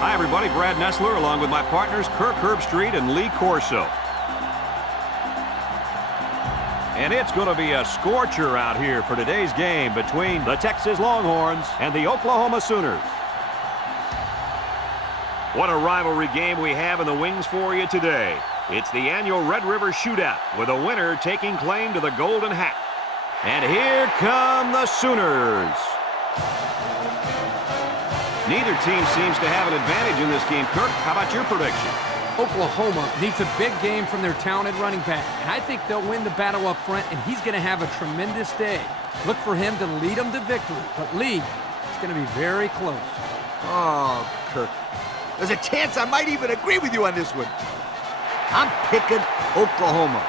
Hi, everybody. Brad Nessler along with my partners Kirk Herbstreit and Lee Corso. And it's going to be a scorcher out here for today's game between the Texas Longhorns and the Oklahoma Sooners. What a rivalry game we have in the wings for you today. It's the annual Red River Shootout with a winner taking claim to the Golden Hat. And here come the Sooners. Neither team seems to have an advantage in this game. Kirk, how about your prediction? Oklahoma needs a big game from their talented running back, and I think they'll win the battle up front, and he's going to have a tremendous day. Look for him to lead them to victory, but Lee, it's going to be very close. Oh, Kirk, there's a chance I might even agree with you on this one. I'm picking Oklahoma.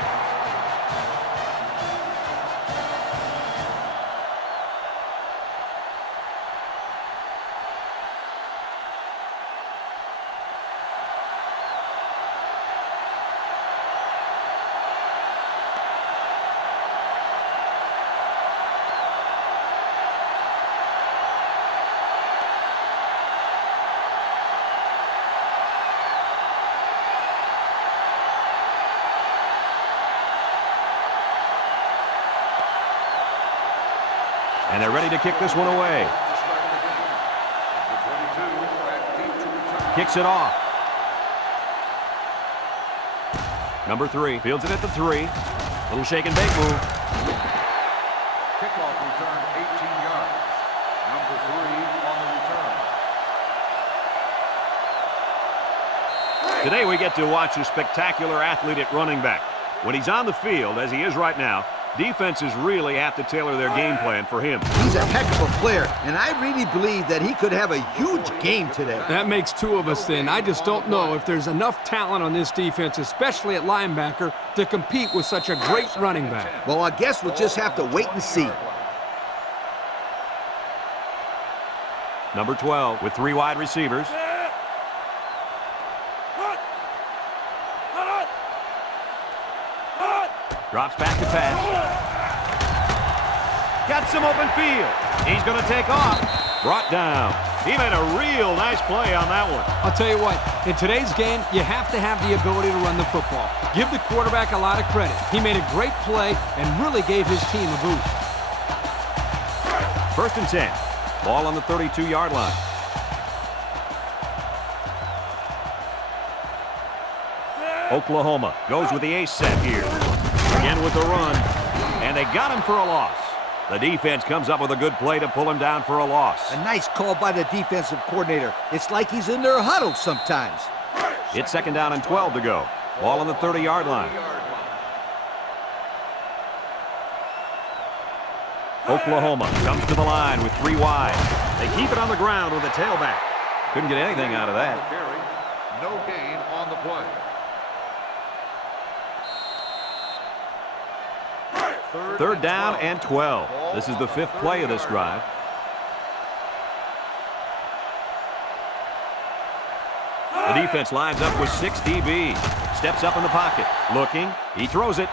And they're ready to kick this one away. Kicks it off. Number 3 fields it at the 3. Little shake and bake move. Kickoff return 18 yards. Number 3 on the return. Today we get to watch a spectacular athlete at running back. When he's on the field, as he is right now, defenses really have to tailor their game plan for him. He's a heck of a player, and I really believe that he could have a huge game today. That makes 2 of us then. I just don't know if there's enough talent on this defense, especially at linebacker, to compete with such a great running back. Well, I guess we'll just have to wait and see. Number 12 with 3 wide receivers. Drops back to pass. Got some open field. He's going to take off. Brought down. He made a real nice play on that one. I'll tell you what, in today's game, you have to have the ability to run the football. Give the quarterback a lot of credit. He made a great play and really gave his team a boost. 1st and 10. Ball on the 32-yard line. Oklahoma goes with the ace set here. Again with the run. And they got him for a loss. The defense comes up with a good play to pull him down for a loss. A nice call by the defensive coordinator. It's like he's in their huddle sometimes. It's 2nd down and 12 to go. Ball on the 30-yard line. Oklahoma comes to the line with 3 wide. They keep it on the ground with a tailback. Couldn't get anything out of that. No gain on the play. 3rd down and 12. This is the 5th play of this drive. The defense lines up with 6 DB. Steps up in the pocket. Looking. He throws it.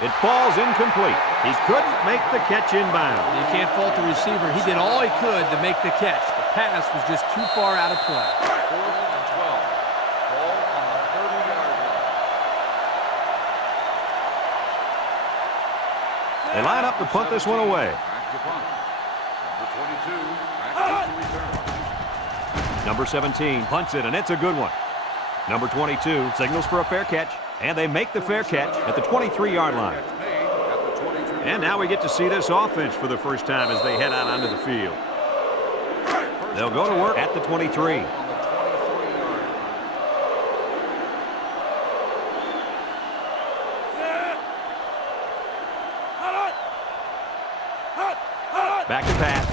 It falls incomplete. He couldn't make the catch inbound. You can't fault the receiver. He did all he could to make the catch. The pass was just too far out of play. 4th and 12. Ball on the 30-yard line. They line up to punt this one away. Back to punt. Number 22, back to return. Number 17 punts it, and it's a good one. Number 22 signals for a fair catch, and they make the fair catch at the 23-yard line. And now we get to see this offense for the first time as they head out onto the field. They'll go to work at the 23. Back to pass.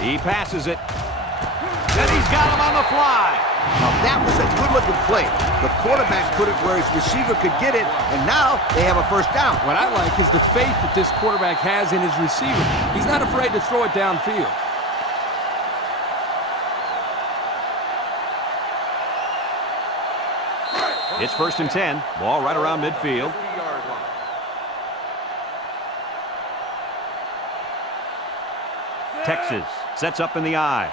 He passes it. And he's got him on the fly. Now that was a good-looking play. The quarterback put it where his receiver could get it, and now they have a 1st down. What I like is the faith that this quarterback has in his receiver. He's not afraid to throw it downfield. It's 1st and 10. Ball right around midfield. Texas sets up in the I.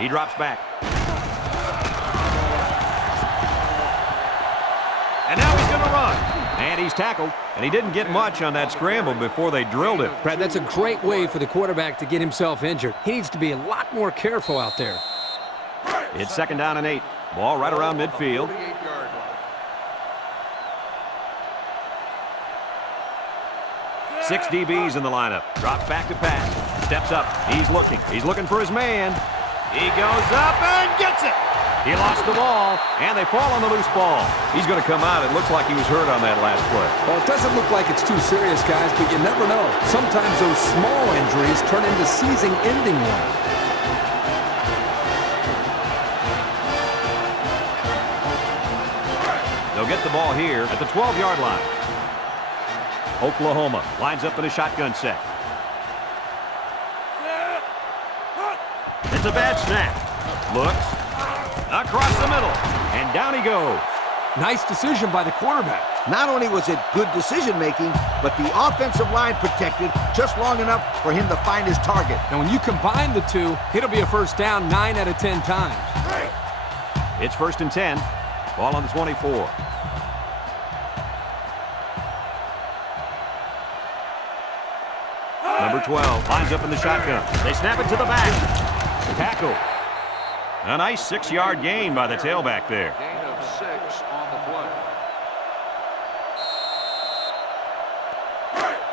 He drops back. And now he's going to run. And he's tackled. And he didn't get much on that scramble before they drilled him. Brad, that's a great way for the quarterback to get himself injured. He needs to be a lot more careful out there. It's 2nd down and 8. Ball right around midfield. 48-yard line. 6 DBs in the lineup. Drops back to pass. Steps up. He's looking. He's looking for his man. He goes up and gets it. He lost the ball, and they fall on the loose ball. He's going to come out. It looks like he was hurt on that last play. Well, it doesn't look like it's too serious, guys, but you never know. Sometimes those small injuries turn into season-ending ones. They'll get the ball here at the 12-yard line. Oklahoma lines up in a shotgun set. It's a bad snap. Looks. Across the middle. And down he goes. Nice decision by the quarterback. Not only was it good decision-making, but the offensive line protected just long enough for him to find his target. And when you combine the two, it'll be a first down 9 out of 10 times. It's 1st and 10. Ball on the 24. Number 12 lines up in the shotgun. They snap it to the back. Tackle. A nice 6-yard gain by the tailback there. Gain of 6 on the play.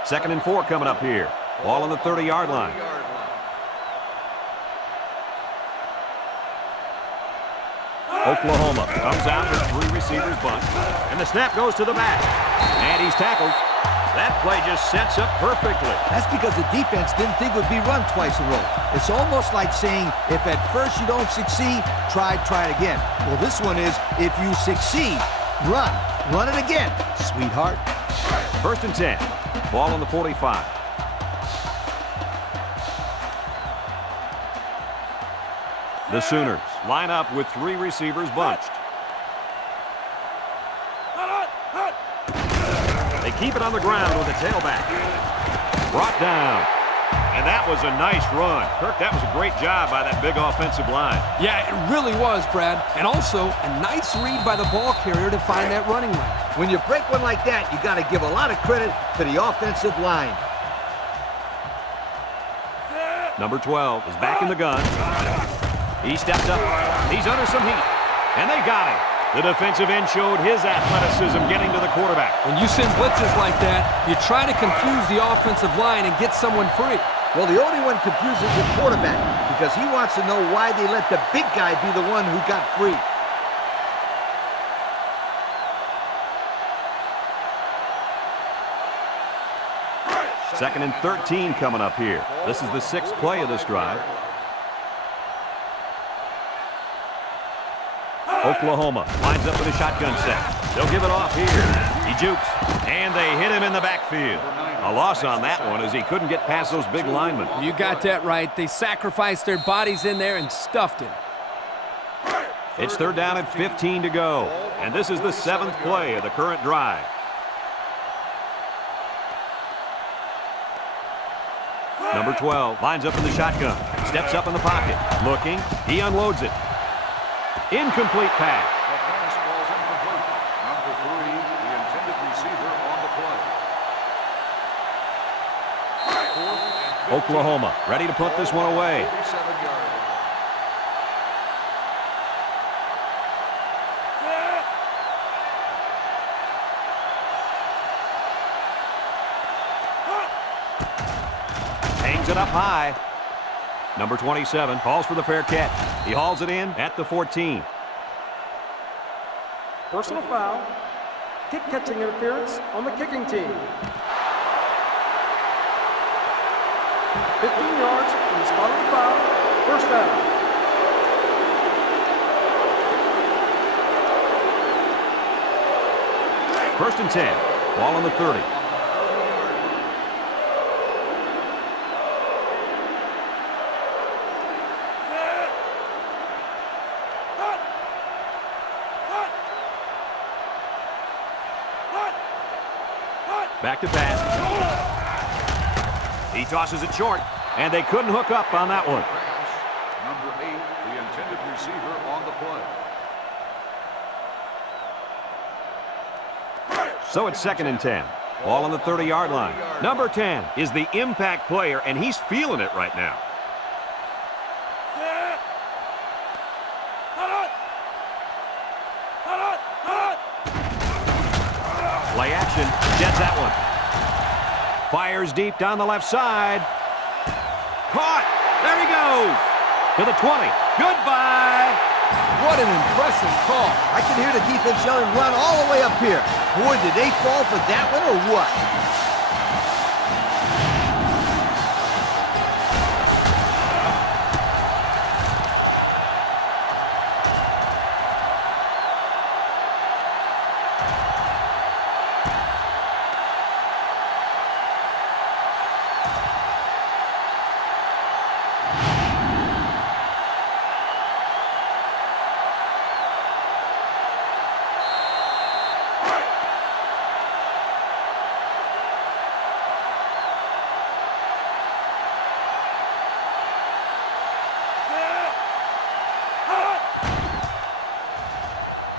2nd and 4 coming up here. Ball on the 30-yard line. 30-yard line. Oklahoma comes out with 3 receivers bunch. And the snap goes to the back. And he's tackled. That play just sets up perfectly. That's because the defense didn't think it would be run twice in a row. It's almost like saying, if at first you don't succeed, try it again. Well, this one is, if you succeed, run it again, sweetheart. 1st and 10. Ball on the 45. The Sooners line up with 3 receivers bunched. They keep it on the ground with the tailback. Brought down. And that was a nice run. Kirk, that was a great job by that big offensive line. Yeah, it really was, Brad. And also, a nice read by the ball carrier to find that running lane. When you break one like that, you got to give a lot of credit to the offensive line. Number 12 is back in the gun. He stepped up. He's under some heat. And they got him. The defensive end showed his athleticism getting to the quarterback. When you send blitzes like that, you try to confuse the offensive line and get someone free. Well, the only one confuses the quarterback because he wants to know why they let the big guy be the one who got free. Second and 13 coming up here. This is the 6th play of this drive. Oklahoma lines up with a shotgun set. They'll give it off here. He jukes, and they hit him in the backfield. A loss on that one as he couldn't get past those big linemen. You got that right. They sacrificed their bodies in there and stuffed him. It's 3rd down and 15 to go, and this is the 7th play of the current drive. Number 12 lines up in the shotgun, steps up in the pocket, looking, he unloads it. Incomplete pass. The pass falls incomplete. Number 3, the intended receiver on the play. Oklahoma ready to put this one away. 47-yard line. Hangs it up high. Number 27 calls for the fair catch. He hauls it in at the 14. Personal foul, kick catching interference on the kicking team. 15 yards from the spot of the foul, first down. First and 10, ball on the 30. Back to pass. He tosses it short, and they couldn't hook up on that one. Number 8, the intended receiver on the play. So it's 2nd and 10. Ball on the 30-yard line. Number 10 is the impact player, and he's feeling it right now. Play action. Gets that one. Fires deep down the left side. Caught. There he goes. To the 20. Goodbye. What an impressive call. I can hear the defense yelling, run all the way up here. Boy, did they fall for that one or what?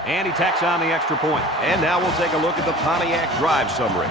And he tacks on the extra point. And now we'll take a look at the Pontiac drive summary.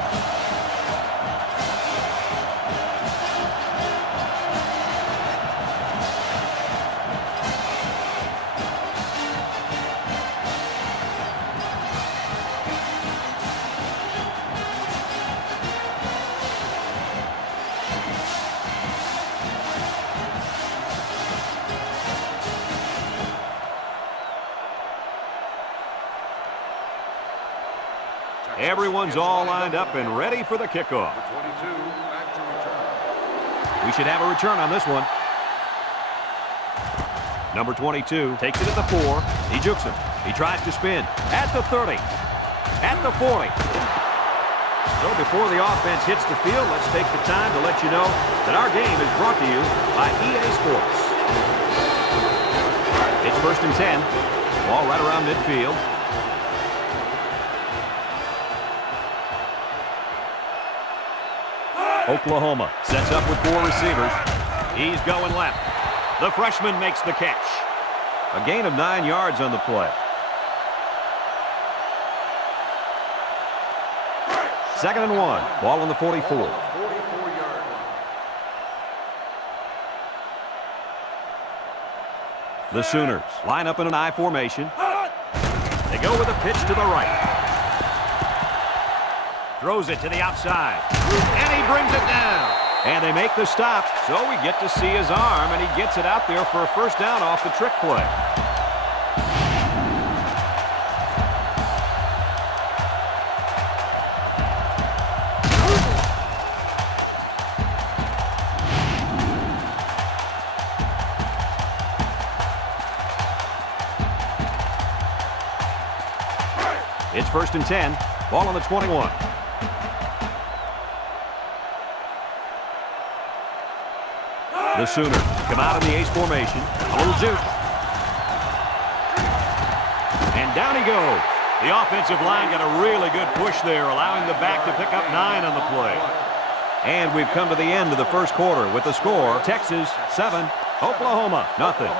Everyone's all lined up and ready for the kickoff. Number 22 back to return. We should have a return on this one. Number 22 takes it at the 4. He jukes him. He tries to spin. At the 30. At the 40. So before the offense hits the field, let's take the time to let you know that our game is brought to you by EA Sports. It's 1st and 10. Ball right around midfield. Oklahoma sets up with 4 receivers. He's going left. The freshman makes the catch. A gain of 9 yards on the play. 2nd and 1. Ball on the 44. The Sooners line up in an I formation. They go with a pitch to the right. Throws it to the outside. And he brings it down. And they make the stop, so we get to see his arm, and he gets it out there for a first down off the trick play. It's 1st and 10. Ball on the 21. The Sooners come out in the ace formation. A little juke. And down he goes. The offensive line got a really good push there, allowing the back to pick up 9 on the play. And we've come to the end of the first quarter with the score, Texas 7, Oklahoma nothing.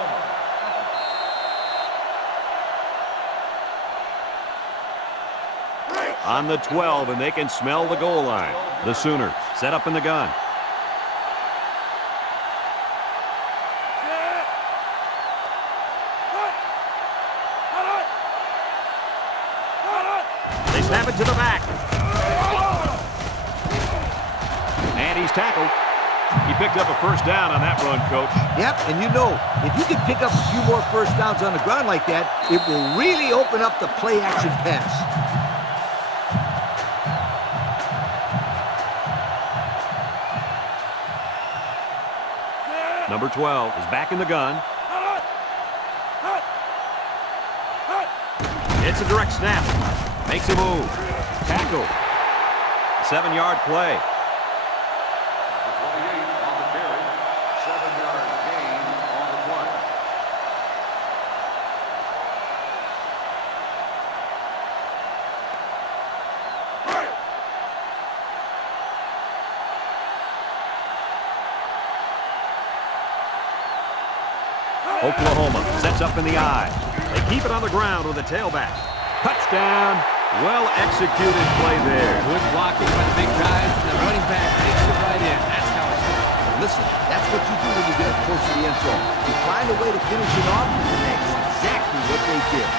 On the 12, and they can smell the goal line. The Sooners set up in the gun. They snap it to the back. And he's tackled. He picked up a first down on that run, Coach. Yep, and you know, if you can pick up a few more first downs on the ground like that, it will really open up the play-action pass. Number 12 is back in the gun. It's a direct snap. Makes a move. Tackle. 7-yard play. The 28 on the carry. 7-yard gain on the play. Oklahoma sets up in the I. They keep it on the ground with a tailback. Touchdown. Well executed play there. Good blocking by the big guys. The running back takes it right in. That's how it's done. Listen, that's what you do when you get up close to the end zone. You find a way to finish it off, and that's exactly what they did.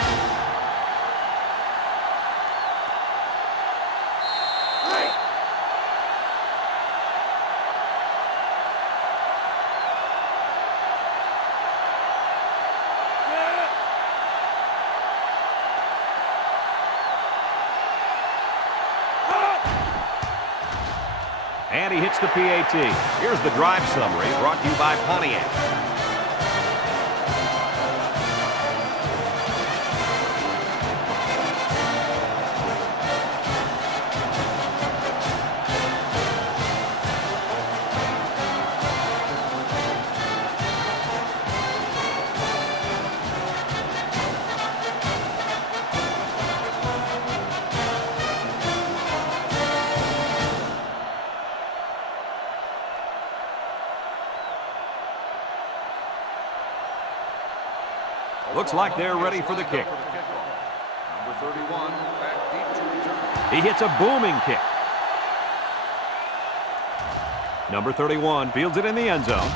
And he hits the PAT. Here's the drive summary brought to you by Pontiac. Looks like they're ready for the kick. Number 31, back deep to return. He hits a booming kick. Number 31 fields it in the end zone.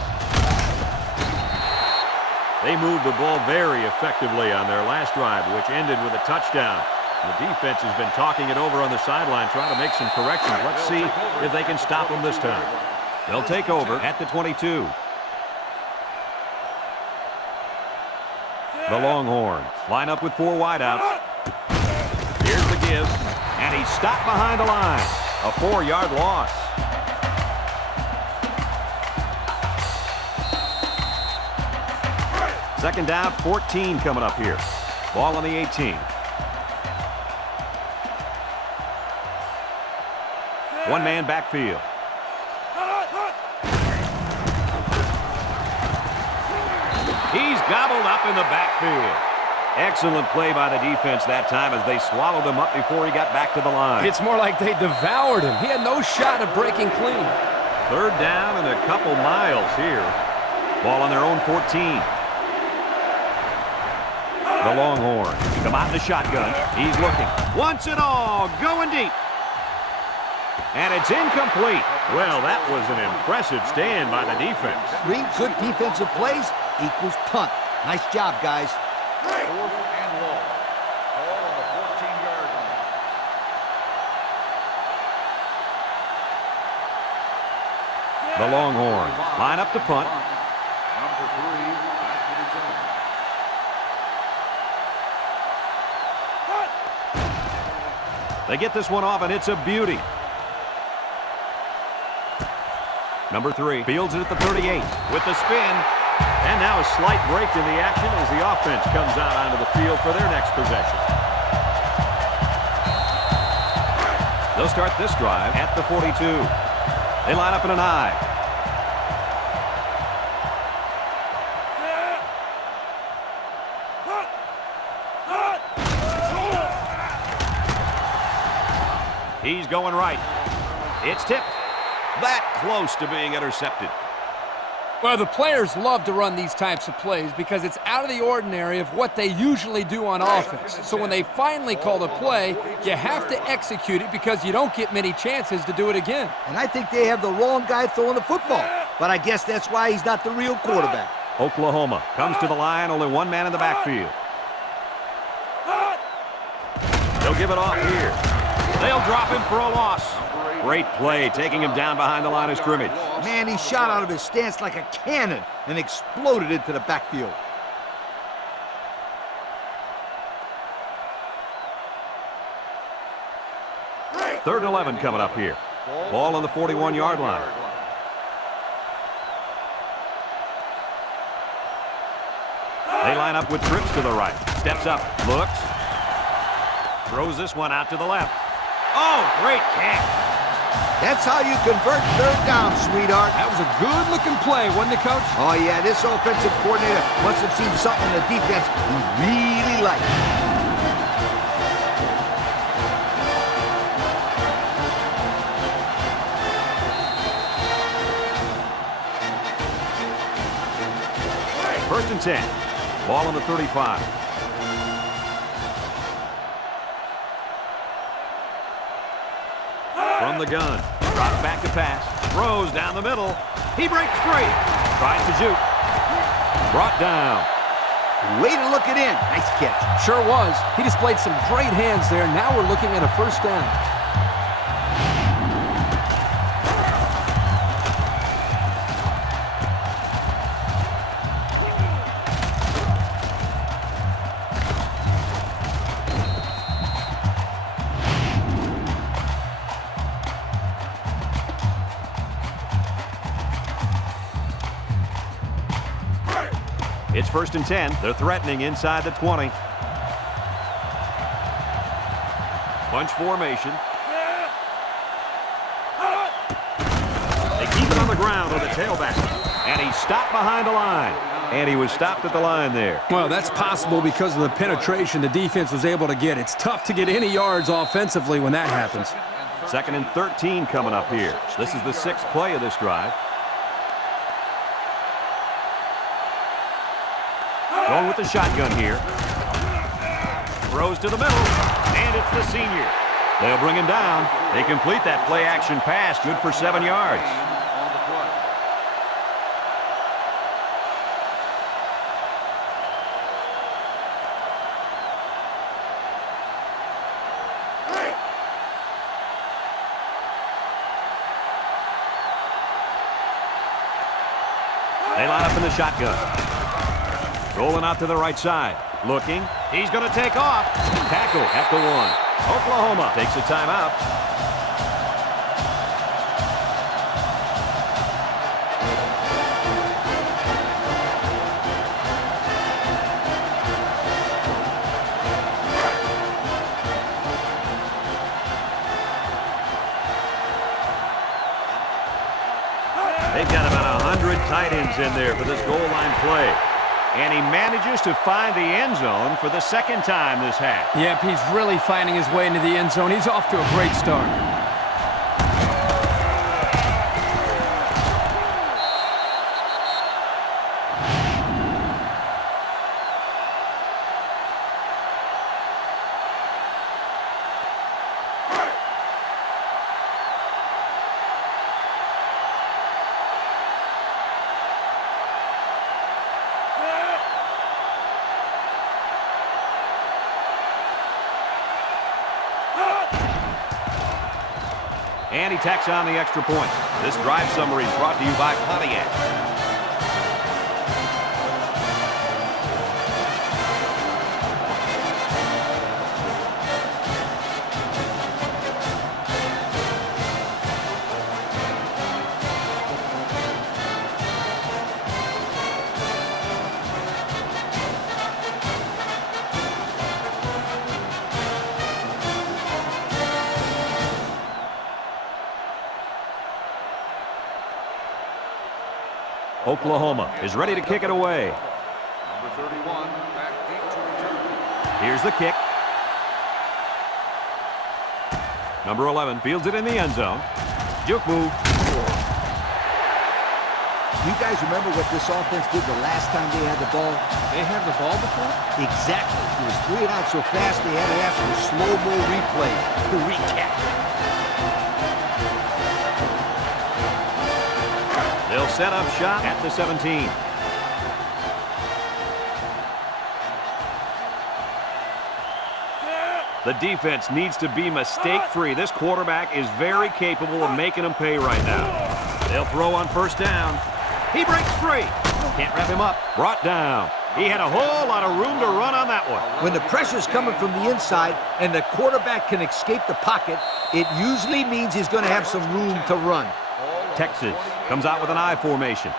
They moved the ball very effectively on their last drive, which ended with a touchdown. The defense has been talking it over on the sideline, trying to make some corrections. Let's see if they can stop them this time. They'll take over at the 22. The Longhorns line up with 4 wideouts. Here's the give, and he's stopped behind the line. A 4-yard loss. Second down, 14 coming up here. Ball on the 18. One-man backfield. He's gobbled up in the backfield. Excellent play by the defense that time as they swallowed him up before he got back to the line. It's more like they devoured him. He had no shot at breaking clean. Third down and a couple miles here. Ball on their own 14. The Longhorns come out in the shotgun. He's looking. Wants it all. Going deep. And it's incomplete. Well, that was an impressive stand by the defense. 3 good defensive plays equals punt. Nice job, guys. 4th and long. Ball on the 14-yard line. The Longhorns line up to punt. Number 3, back to return. They get this one off, and it's a beauty. Number 3 fields it at the 38 with the spin. And now a slight break in the action as the offense comes out onto the field for their next possession. They'll start this drive at the 42. They line up in an I. He's going right. It's tipped. That close to being intercepted. Well, the players love to run these types of plays because it's out of the ordinary of what they usually do on offense. So when they finally call the play, you have to execute it because you don't get many chances to do it again. And I think they have the wrong guy throwing the football. But I guess that's why he's not the real quarterback. Oklahoma comes to the line, only one man in the backfield. They'll give it off here. They'll drop him for a loss. Great play, taking him down behind the line of scrimmage. Man, he shot out of his stance like a cannon and exploded into the backfield. Third and 11 coming up here. Ball on the 41-yard line. They line up with trips to the right. Steps up, looks. Throws this one out to the left. Oh, great catch. That's how you convert third down, sweetheart. That was a good-looking play, wasn't it, Coach? Oh, yeah, this offensive coordinator must have seen something in the defense he really liked. First and 10. Ball on the 35. From the gun. Drops back to pass. Throws down the middle. He breaks free. Tries to shoot. Brought down. Way to look it in. Nice catch. Sure was. He displayed some great hands there. Now we're looking at a first down. It's first and 10. They're threatening inside the 20. Bunch formation. They keep it on the ground with the tailback. And he's stopped behind the line. And he was stopped at the line there. Well, that's possible because of the penetration the defense was able to get. It's tough to get any yards offensively when that happens. Second and 13 coming up here. This is the 6th play of this drive. Going with the shotgun here. Throws to the middle, and it's the senior. They'll bring him down. They complete that play-action pass, good for 7 yards. On the play. They line up in the shotgun. Rolling out to the right side. Looking. He's going to take off. Tackle at the 1. Oklahoma takes a timeout. They've got about 100 tight ends in there for this goal line play. And he manages to find the end zone for the second time this half. Yep, he's really finding his way into the end zone. He's off to a great start. And he tacks on the extra point. This drive summary is brought to you by Pontiac. Oklahoma is ready to kick it away. Number 31, back deep to return. Here's the kick. Number 11 fields it in the end zone. Juke move. You guys remember what this offense did the last time they had the ball? They had the ball before? Exactly. It was 3 and out so fast they had to ask for a slow-mo replay to recap. They'll set up shop at the 17. The defense needs to be mistake-free. This quarterback is very capable of making them pay right now. They'll throw on first down. He breaks free. Can't wrap him up. Brought down. He had a whole lot of room to run on that one. When the pressure's coming from the inside and the quarterback can escape the pocket, it usually means he's going to have some room to run. Texas comes out with an I formation.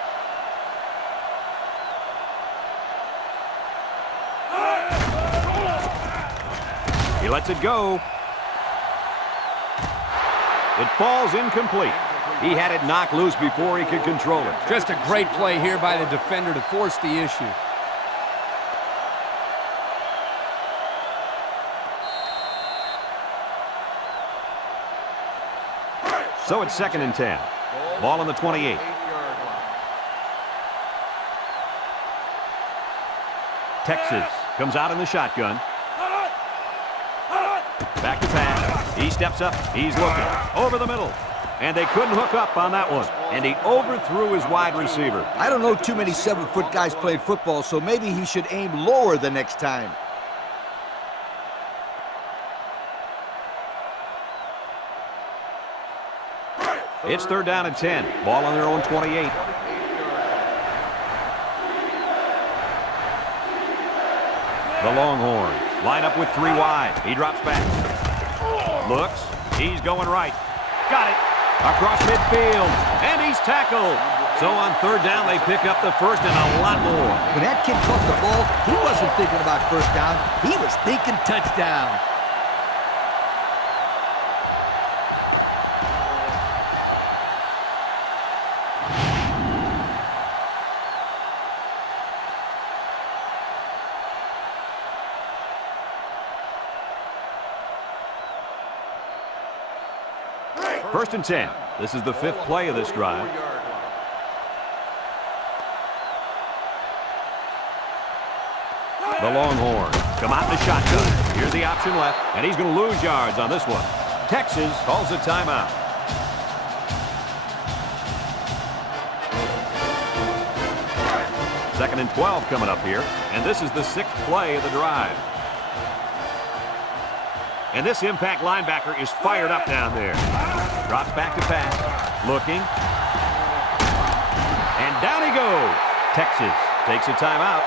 He lets it go. It falls incomplete. He had it knocked loose before he could control it. Just a great play here by the defender to force the issue. So it's 2nd and 10. Ball on the 28. Texas comes out in the shotgun. Back to pass. He steps up. He's looking. Over the middle. And they couldn't hook up on that one. And he overthrew his wide receiver. I don't know too many 7-foot guys playing football, so maybe he should aim lower the next time. It's 3rd down and 10. Ball on their own 28. The Longhorns line up with 3 wide. He drops back. Looks. He's going right. Got it. Across midfield. And he's tackled. So on 3rd down, they pick up the first and a lot more. When that kid caught the ball, he wasn't thinking about first down. He was thinking touchdown. First and 10. This is the 5th play of this drive. The Longhorns come out in the shotgun. Here's the option left, and he's going to lose yards on this one. Texas calls a timeout. Second and 12 coming up here, and this is the 6th play of the drive. And this impact linebacker is fired up down there. Drops back to pass. Looking. And down he goes. Texas takes a timeout.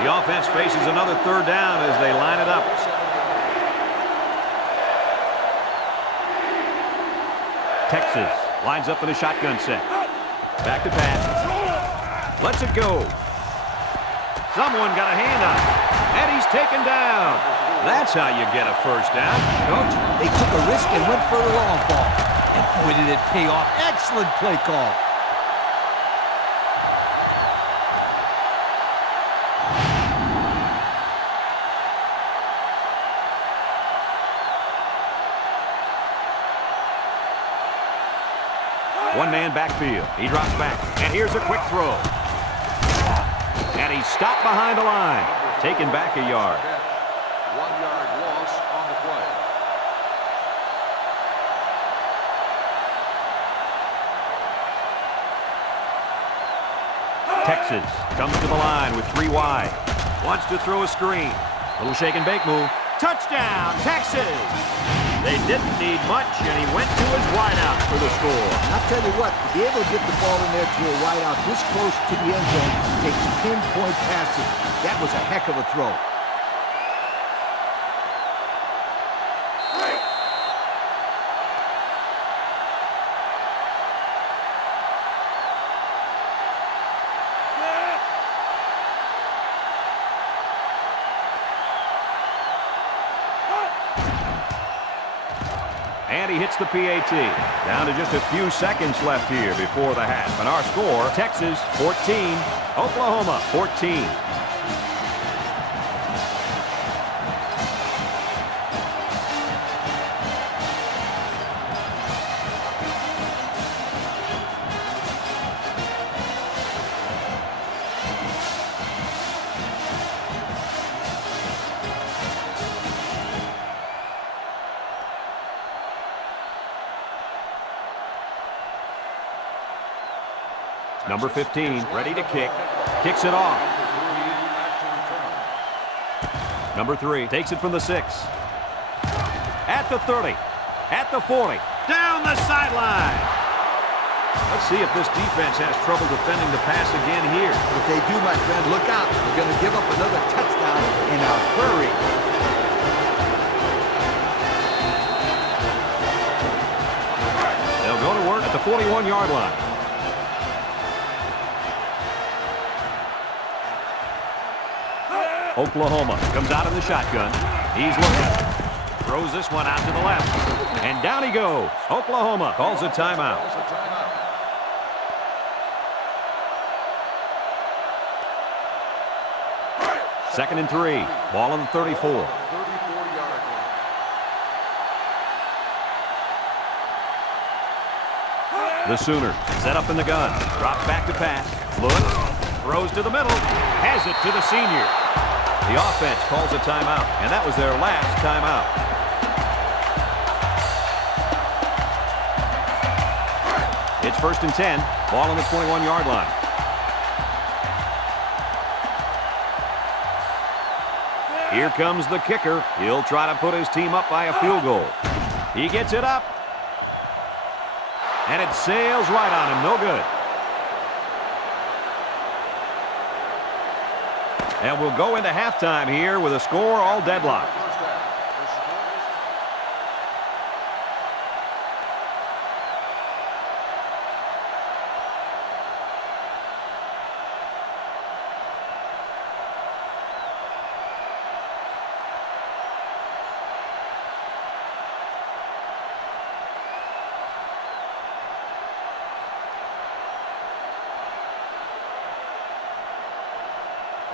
The offense faces another 3rd down as they line it up. Texas lines up in a shotgun set. Back to pass. Lets it go. Someone got a hand on it. And he's taken down. That's how you get a first down. Coach, they took a risk and went for the long ball. And boy, did it pay off. Excellent play call. One-man backfield. He drops back. And here's a quick throw. And he's stopped behind the line. Taken back a yard. 1-yard loss on the play. Texas comes to the line with 3 wide. Wants to throw a screen. Little shake and bake move. Touchdown, Texas! They didn't need much, and he went to his wideout for the score. And I'll tell you what, to be able to get the ball in there to a wideout this close to the end zone takes pinpoint passing. That was a heck of a throw. And he hits the PAT. Down to just a few seconds left here before the half. And our score, Texas 14, Oklahoma 14. Number 15, ready to kick. Kicks it off. Number 3 takes it from the 6. At the 30. At the 40. Down the sideline. Let's see if this defense has trouble defending the pass again here. If they do, my friend, look out. They're going to give up another touchdown in a hurry. They'll go to work at the 41-yard line. Oklahoma comes out in the shotgun. He's looking. Throws this one out to the left. And down he goes. Oklahoma calls a timeout. Second and 3. Ball on the 34. The Sooners set up in the gun. Drops back to pass. Looks. Throws to the middle. Has it to the senior. The offense calls a timeout, and that was their last timeout. It's 1st and 10. Ball on the 21-yard line. Here comes the kicker. He'll try to put his team up by a field goal. He gets it up. And it sails right on him. No good. And we'll go into halftime here with a score all deadlocked.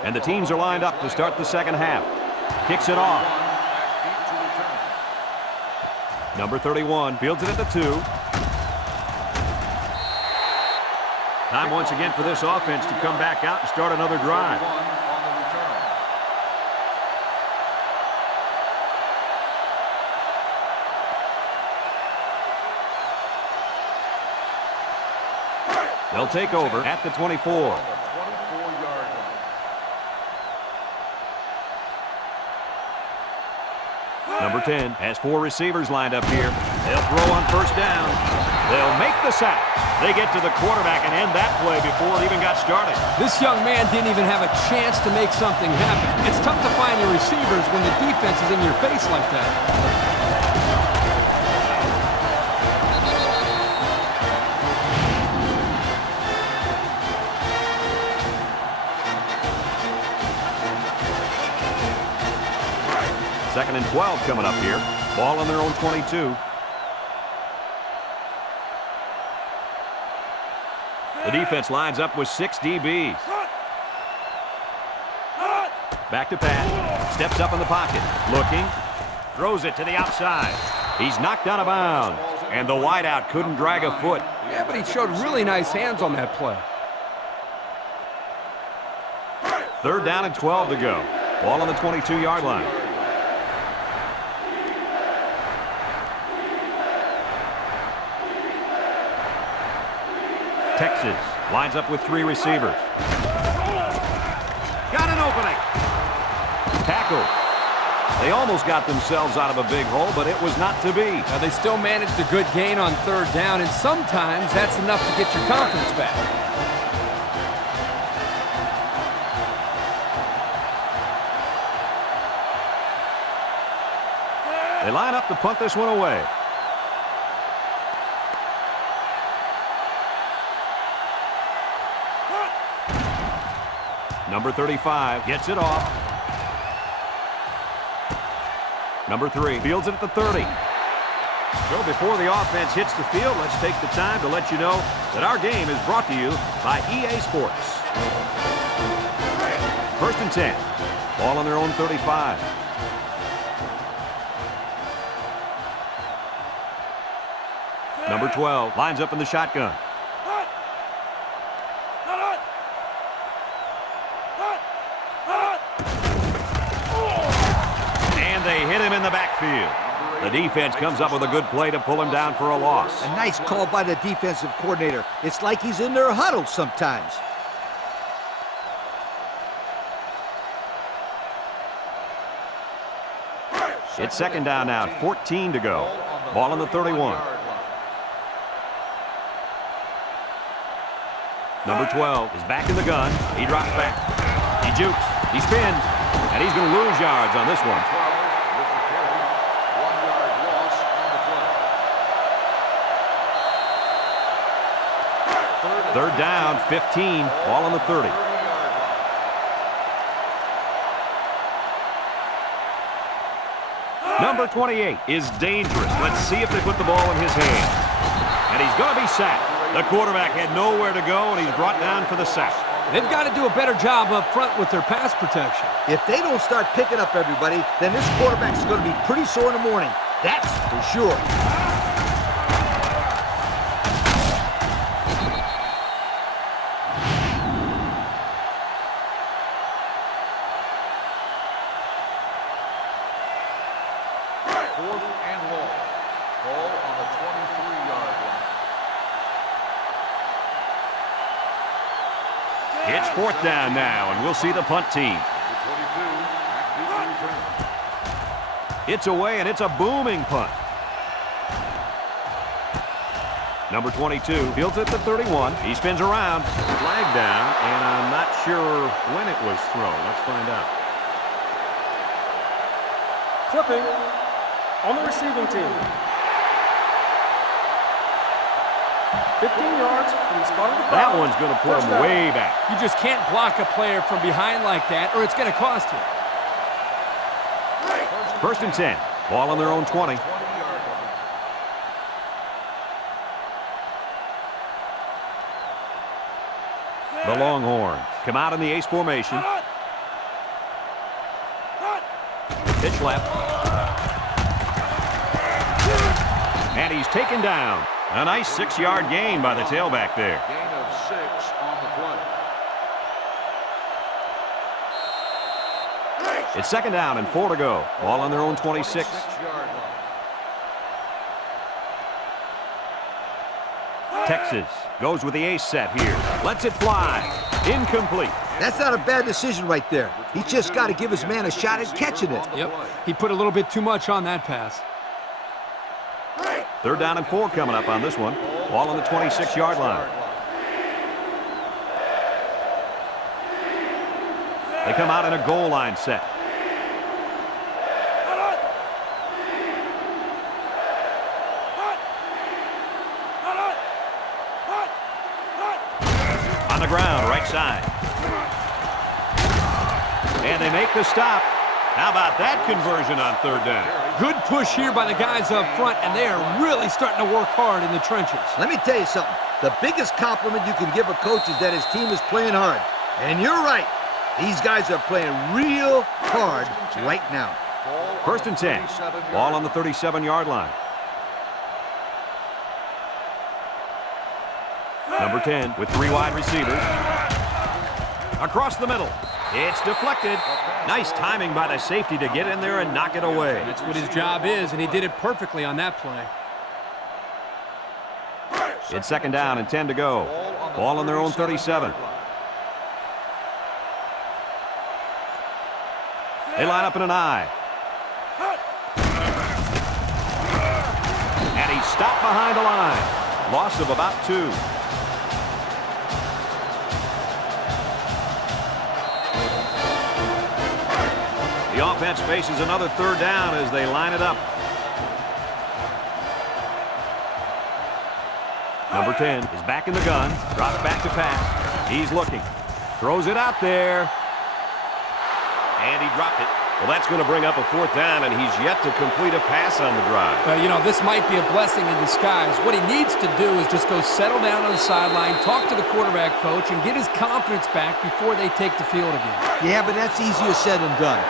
And the teams are lined up to start the second half. Kicks it off. Number 31 fields it at the 2. Time once again for this offense to come back out and start another drive. They'll take over at the 24. Number 10 has 4 receivers lined up here. They'll throw on first down. They'll make the sack. They get to the quarterback and end that play before it even got started. This young man didn't even have a chance to make something happen. It's tough to find your receivers when the defense is in your face like that. Second and 12 coming up here. Ball on their own 22. The defense lines up with 6 DBs. Back to pass. Steps up in the pocket. Looking. Throws it to the outside. He's knocked out of bounds. And the wideout couldn't drag a foot. Yeah, but he showed really nice hands on that play. 3rd down and 12 to go. Ball on the 22-yard line. Texas lines up with 3 receivers. Got an opening. Tackle. They almost got themselves out of a big hole, but it was not to be. Now, they still managed a good gain on 3rd down, and sometimes that's enough to get your confidence back. They line up to punt this one away. Number 35 gets it off. Number 3 fields it at the 30. So before the offense hits the field, let's take the time to let you know that our game is brought to you by EA Sports. 1st and 10. Ball on their own 35. Number 12 lines up in the shotgun. They hit him in the backfield. The defense comes up with a good play to pull him down for a loss. A nice call by the defensive coordinator. It's like he's in their huddle sometimes. It's 2nd down now, 14 to go. Ball on the 31. Number 12 is back in the gun. He drops back. He jukes. He spins. And he's going to lose yards on this one. 3rd down, 15, ball on the 30. Number 28 is dangerous. Let's see if they put the ball in his hand. And he's going to be sacked. The quarterback had nowhere to go, and he's brought down for the sack. They've got to do a better job up front with their pass protection. If they don't start picking up everybody, then this quarterback's going to be pretty sore in the morning. That's for sure. and long. Ball on the 23-yard line. It's 4th down now, and we'll see the punt team. Number 22, active return. It's away, and it's a booming punt. Number 22 fields at the 31. He spins around. Flag down, and I'm not sure when it was thrown. Let's find out. Clipping on the receiving team. 15 yards from the spot of the That foul. one's going to put First him down. way back. You just can't block a player from behind like that, or it's going to cost you. 1st and 10. Ball on their own 20. 20-yard line. The Longhorns come out in the ace formation. Pitch left. And he's taken down. A nice 6-yard gain by the tailback there. Gain of 6 on the play. It's 2nd down and 4 to go. Ball on their own 26. 26-yard line. Texas goes with the ace set here. Lets it fly. Incomplete. That's not a bad decision right there. He's just got to give his man a shot at catching it. Yep, he put a little bit too much on that pass. 3rd down and 4 coming up on this one. Ball on the 26-yard line. They come out in a goal line set. On the ground, right side. And they make the stop. How about that conversion on 3rd down? Good push here by the guys up front, and they are really starting to work hard in the trenches. Let me tell you something. The biggest compliment you can give a coach is that his team is playing hard. And you're right. These guys are playing real hard right now. 1st and 10. Ball on the 37-yard line. Number 10 with 3 wide receivers. Across the middle. It's deflected. Nice timing by the safety to get in there and knock it away. That's what his job is, and he did it perfectly on that play. It's 2nd down and 10 to go. Ball on their own 37. They line up in an I. And he's stopped behind the line. Loss of about 2. The offense faces another 3rd down as they line it up. Number 10 is back in the gun. Drops back to pass. He's looking. Throws it out there. And he dropped it. Well, that's going to bring up a 4th down, and he's yet to complete a pass on the drive. Well, you know, this might be a blessing in disguise. What he needs to do is just go settle down on the sideline, talk to the quarterback coach, and get his confidence back before they take the field again. Yeah, but that's easier said than done.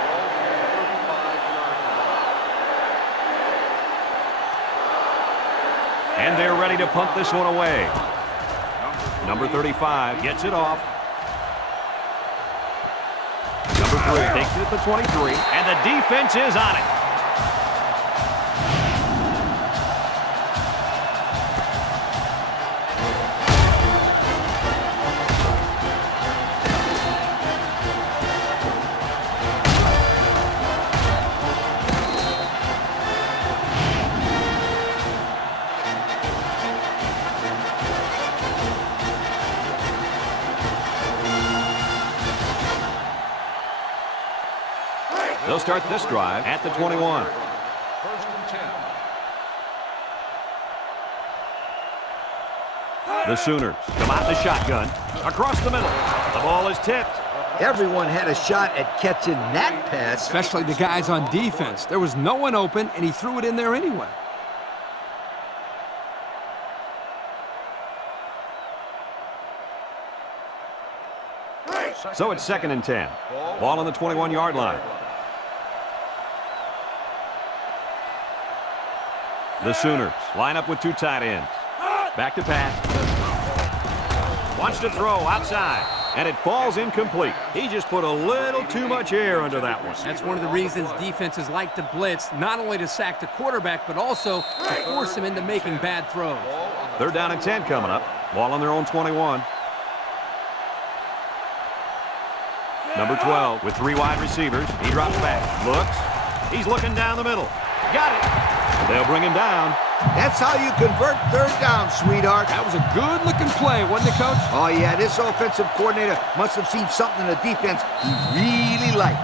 And they're ready to punt this one away. Number 35 gets it off. Number 3 takes it at the 23, and the defense is on it. They'll start this drive at the 21. 1st and 10. The Sooners come out in the shotgun. Across the middle. The ball is tipped. Everyone had a shot at catching that pass. Especially the guys on defense. There was no one open, and he threw it in there anyway. So it's 2nd and 10. Ball on the 21-yard line. The Sooners line up with 2 tight ends. Back to pass. Wants to throw outside. and it falls incomplete. He just put a little too much air under that one. That's one of the reasons defenses like to blitz, not only to sack the quarterback, but also to force him into making bad throws. 3rd down and 10 coming up. Ball on their own 21. Number 12 with 3 wide receivers. He drops back. Looks. He's looking down the middle. Got it. They'll bring him down. That's how you convert 3rd down, sweetheart. That was a good-looking play, wasn't it, Coach? Oh, yeah, this offensive coordinator must have seen something in the defense he really liked.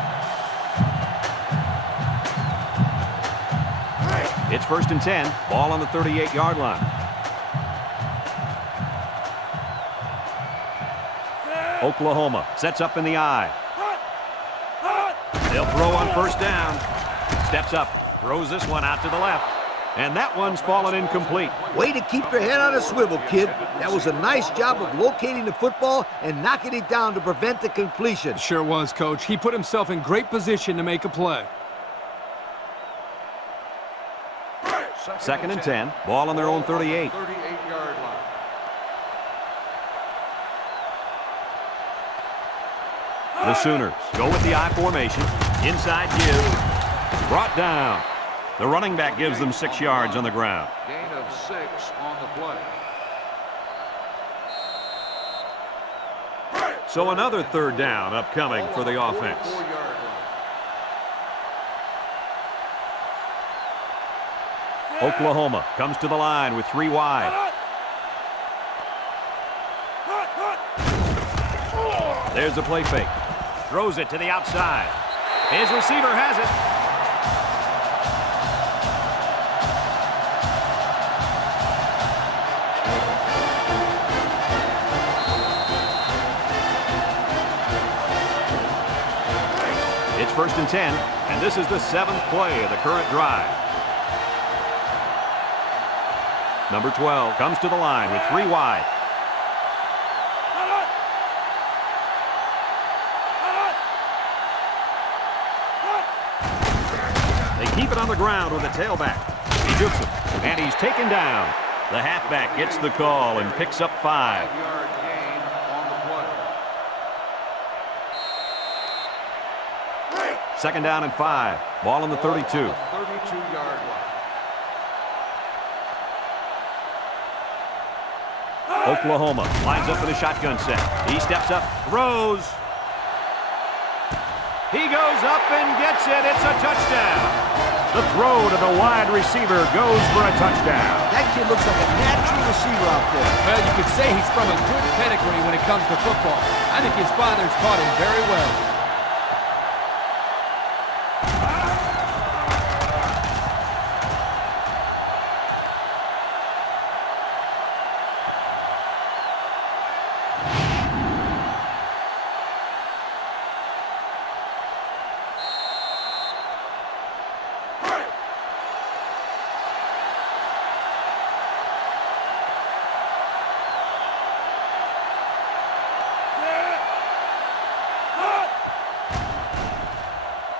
It's 1st and 10. Ball on the 38-yard line. Oklahoma sets up in the eye. They'll throw on 1st down. Steps up, throws this one out to the left. And that one's fallen incomplete. Way to keep your head on a swivel, kid. That was a nice job of locating the football and knocking it down to prevent the completion. Sure was, Coach. He put himself in great position to make a play. 2nd and 10. Ball on their own 38. 38-yard line. The Sooners go with the I formation. Inside give. Brought down. The running back gives them 6 yards on the ground. Gain of 6 on the play. So another 3rd down upcoming for the offense. 44-yard line. Oklahoma comes to the line with 3 wide. There's the play fake. Throws it to the outside. His receiver has it. It's 1st and 10, and this is the 7th play of the current drive. Number 12 comes to the line with 3 wide. They keep it on the ground with a tailback. He jukes him, and he's taken down. The halfback gets the call and picks up 5. 5-yard gain on the play. 2nd down and 5. Ball on the 32. 32-yard line. Oklahoma lines up for the shotgun set. He steps up, throws. He goes up and gets it. It's a touchdown. The throw to the wide receiver goes for a touchdown. That kid looks like a natural receiver out there. Well, you could say he's from a good pedigree when it comes to football. I think his father's taught him very well.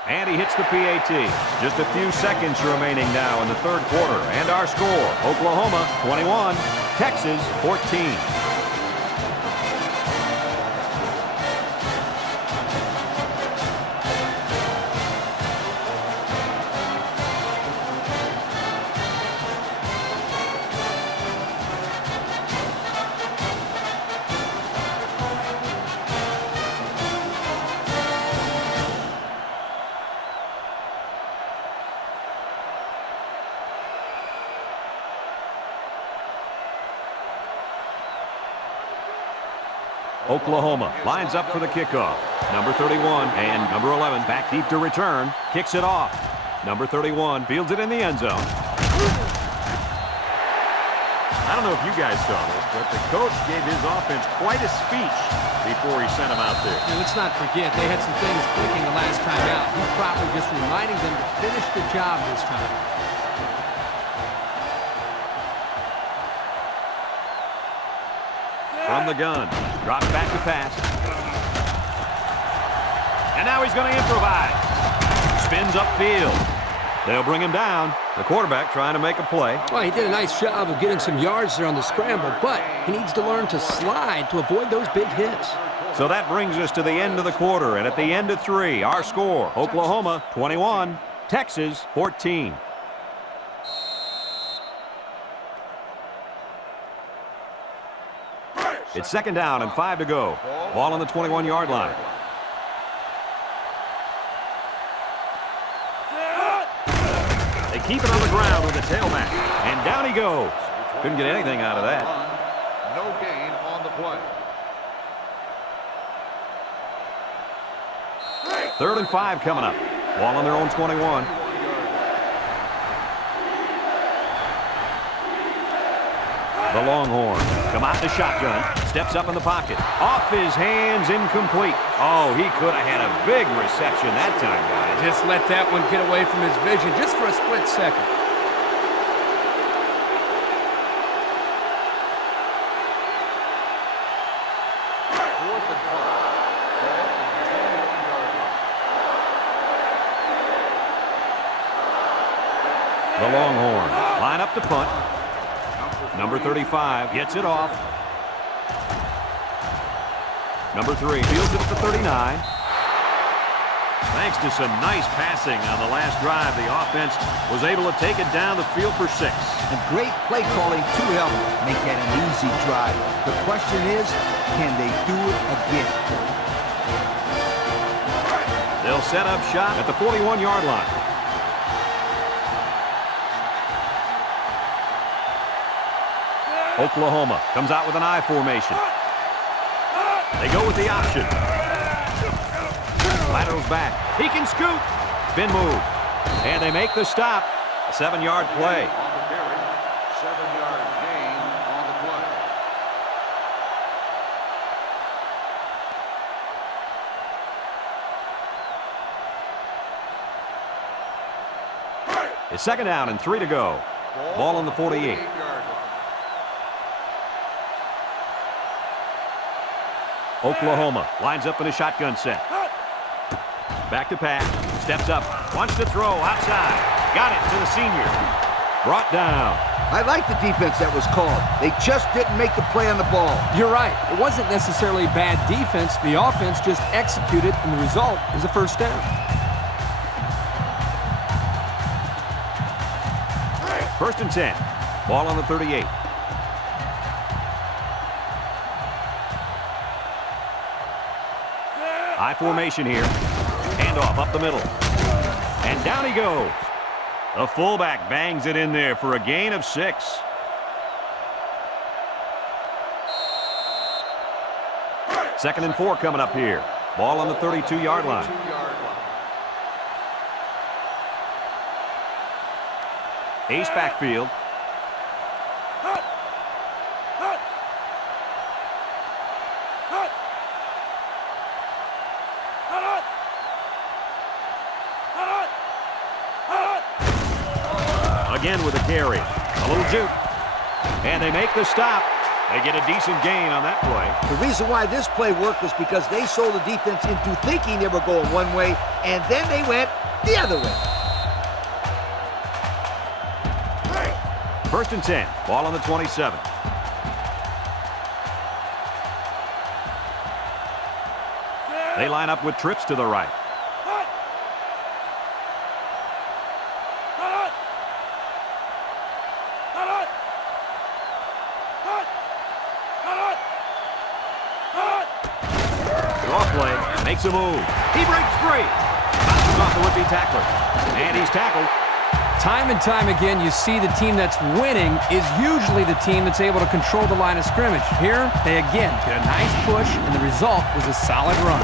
And he hits the PAT. Just a few seconds remaining now in the 3rd quarter. And our score, Oklahoma 21, Texas 14. Oklahoma lines up for the kickoff. Number 31 and number 11 back deep to return. Kicks it off. Number 31 fields it in the end zone. I don't know if you guys saw this, but the coach gave his offense quite a speech before he sent them out there. And let's not forget, they had some things clicking the last time out. He's probably just reminding them to finish the job this time. From the gun, drops back to pass. And now he's going to improvise. Spins upfield. They'll bring him down. The quarterback trying to make a play. Well, he did a nice job of getting some yards there on the scramble, but he needs to learn to slide to avoid those big hits. So that brings us to the end of the quarter, and at the end of 3, our score, Oklahoma 21, Texas 14. It's 2nd down and 5 to go. Ball on the 21-yard line. They keep it on the ground with the tailback, and down he goes. Couldn't get anything out of that. No gain on the play. 3rd and 5 coming up. Ball on their own 21. The Longhorns come out in the shotgun. Steps up in the pocket. Off his hands, incomplete. Oh, he could have had a big reception that time, guys. Just let that one get away from his vision just for a split second. The Longhorns line up to punt. Number 35 gets it off. Number 3 fields it at the 39. Thanks to some nice passing on the last drive, the offense was able to take it down the field for 6. And great play calling to help make that an easy drive. The question is, can they do it again? They'll set up shop at the 41-yard line. Oklahoma comes out with an I formation. They go with the option. Laterals back. He can scoot. Spin move. And they make the stop. A 7-yard play. On the carry, 7-yard gain on the play. It's 2nd down and 3 to go. Ball on the 48. Oklahoma lines up in a shotgun set. Back to pass. Steps up. Wants to throw outside. Got it to the senior. Brought down. I like the defense that was called. They just didn't make the play on the ball. You're right. It wasn't necessarily bad defense. The offense just executed, and the result is a 1st down. 1st and 10. Ball on the 38. I formation here. Handoff up the middle. And down he goes. The fullback bangs it in there for a gain of 6. Second and 4 coming up here. Ball on the 32-yard line. Ace backfield. Again with a carry. A little juke. And they make the stop. They get a decent gain on that play. The reason why this play worked was because they sold the defense into thinking they were going one way, and then they went the other way. 1st and 10. Ball on the 27. They line up with trips to the right. Makes a move. He breaks free. Bounces off the would-be tackler. And he's tackled. Time and time again, you see the team that's winning is usually the team that's able to control the line of scrimmage. Here, they again get a nice push, and the result was a solid run.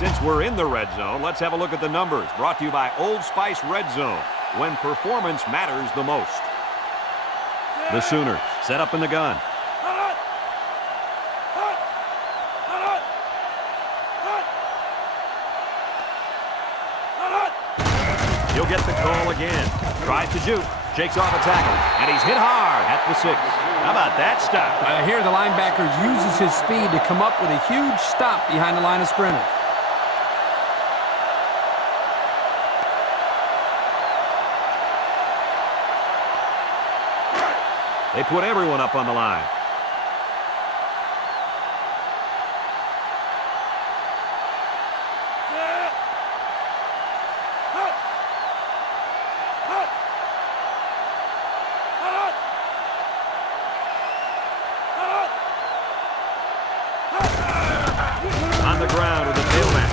Since we're in the red zone, let's have a look at the numbers. Brought to you by Old Spice Red Zone, when performance matters the most. The Sooners set up in the gun. He'll get the call again. Tries to juke. Shakes off a tackle. And he's hit hard at the 6. How about that stop? Here the linebacker uses his speed to come up with a huge stop behind the line of scrimmage. They put everyone up on the line. On the ground with the tailback.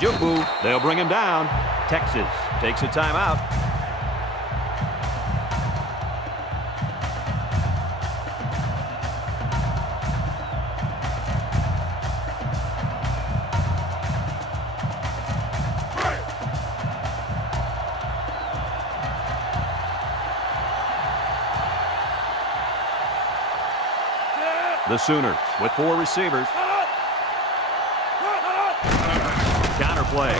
Jubu, they'll bring him down. Texas takes a timeout. The Sooners with 4 receivers. Counter play.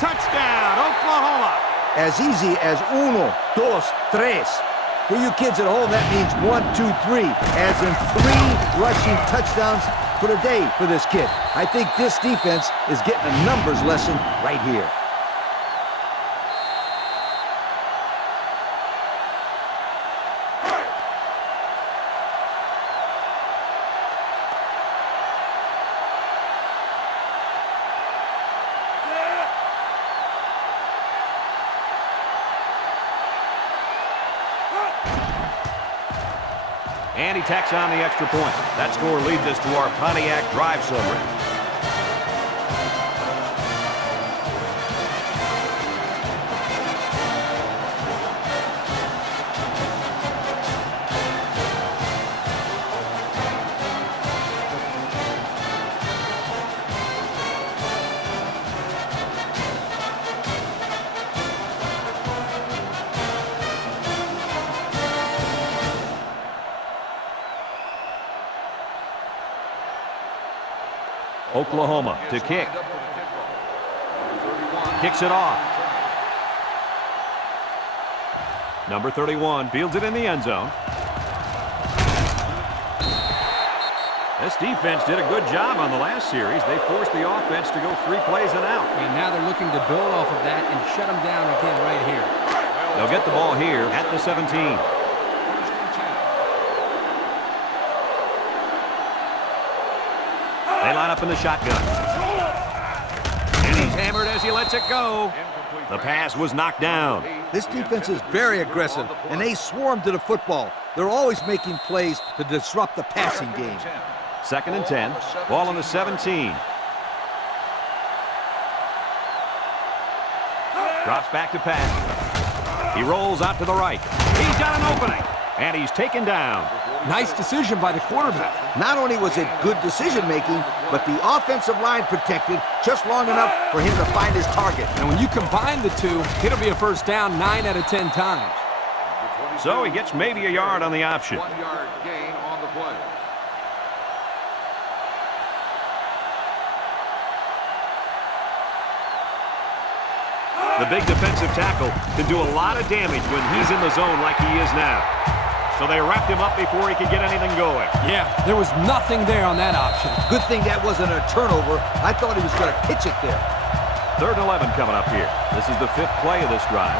Touchdown, Oklahoma. As easy as uno, dos, tres. For you kids at home, that means 1, 2, 3. As in 3 rushing touchdowns for the day for this kid. I think this defense is getting a numbers lesson right here. And he tacks on the extra point. That score leads us to our Pontiac drive summary. Oklahoma to kick. Kicks it off. Number 31 fields it in the end zone. This defense did a good job on the last series. They forced the offense to go 3 plays and out. And now they're looking to build off of that and shut them down again right here. They'll get the ball here at the 17. They line up in the shotgun. And he's hammered as he lets it go. The pass was knocked down. This defense is very aggressive, and they swarm to the football. They're always making plays to disrupt the passing game. 2nd and 10. Ball on the 17. Drops back to pass. He rolls out to the right. He's got an opening. And he's taken down. Nice decision by the quarterback. Not only was it good decision-making, but the offensive line protected just long enough for him to find his target. And when you combine the two, it'll be a first down 9 out of 10 times. So he gets maybe a yard on the option. 1-yard gain on the play. The big defensive tackle can do a lot of damage when he's in the zone like he is now. So they wrapped him up before he could get anything going. Yeah, there was nothing there on that option. Good thing that wasn't a turnover. I thought he was going to pitch it there. 3rd and 11 coming up here. This is the 5th play of this drive.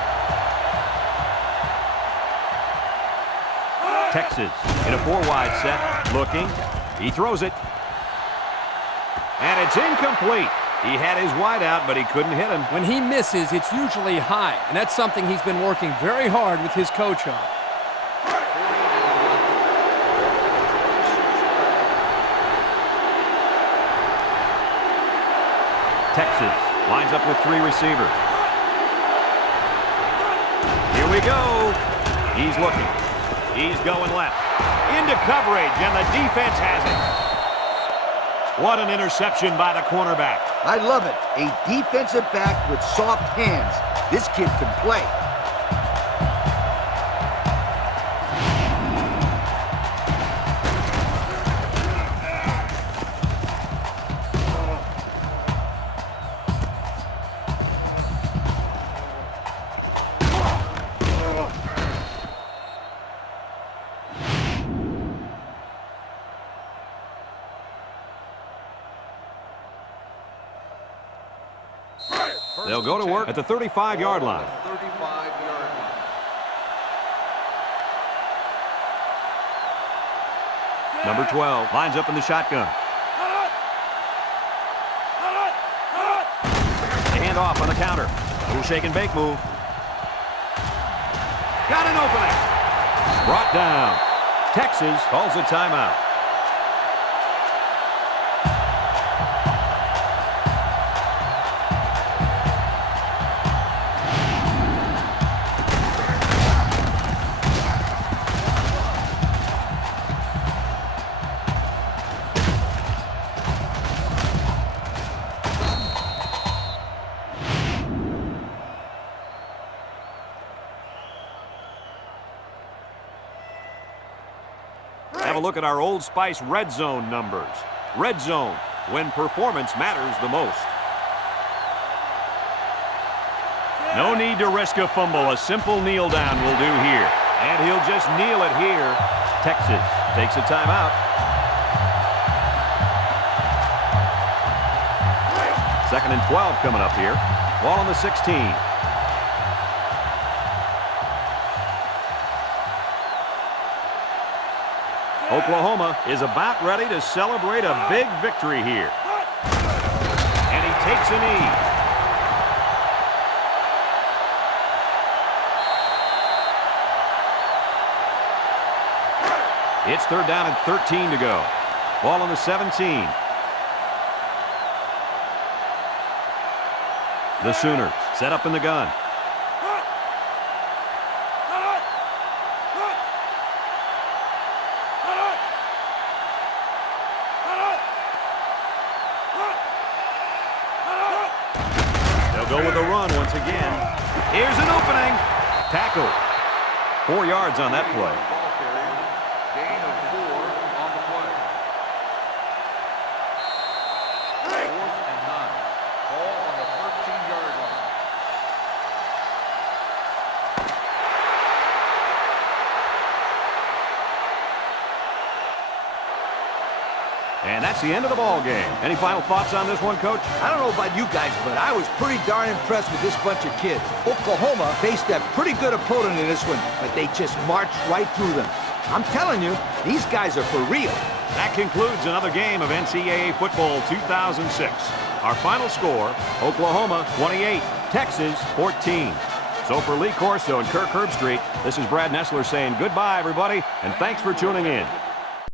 Texas in a 4-wide set. Looking. He throws it. And it's incomplete. He had his wide out, but he couldn't hit him. When he misses, it's usually high, and that's something he's been working very hard with his coach on. Texas lines up with 3 receivers. Here we go. He's looking. He's going left. Into coverage, and the defense has it. What an interception by the cornerback. I love it. A defensive back with soft hands. This kid can play. They'll go to work at the 35-yard line. 35-yard line. Number 12 lines up in the shotgun. They hand off on the counter. Little shake and bake move. Got an opening. Brought down. Texas calls a timeout. Have a look at our Old Spice red zone numbers. Red zone, when performance matters the most. No need to risk a fumble. A simple kneel down will do here. And he'll just kneel it here. Texas takes a timeout. Second and 12 coming up here. Ball on the 16. Oklahoma is about ready to celebrate a big victory here. And he takes a knee. It's third down and 13 to go. Ball on the 17. The Sooners set up in the gun. Go with a run once again. Here's an opening. Tackle. 4 yards on that play. Ball carrier. Gain of 4 on the play. 4th and 9. Ball on the 13-yard line. And that's the end of the ball game. Any final thoughts on this one, Coach? I don't know about you guys, but I was pretty darn impressed with this bunch of kids. Oklahoma faced a pretty good opponent in this one, but they just marched right through them. I'm telling you, these guys are for real. That concludes another game of NCAA Football 2006. Our final score, Oklahoma 28, Texas 14. So for Lee Corso and Kirk Herbstreit, this is Brad Nessler saying goodbye, everybody, and thanks for tuning in.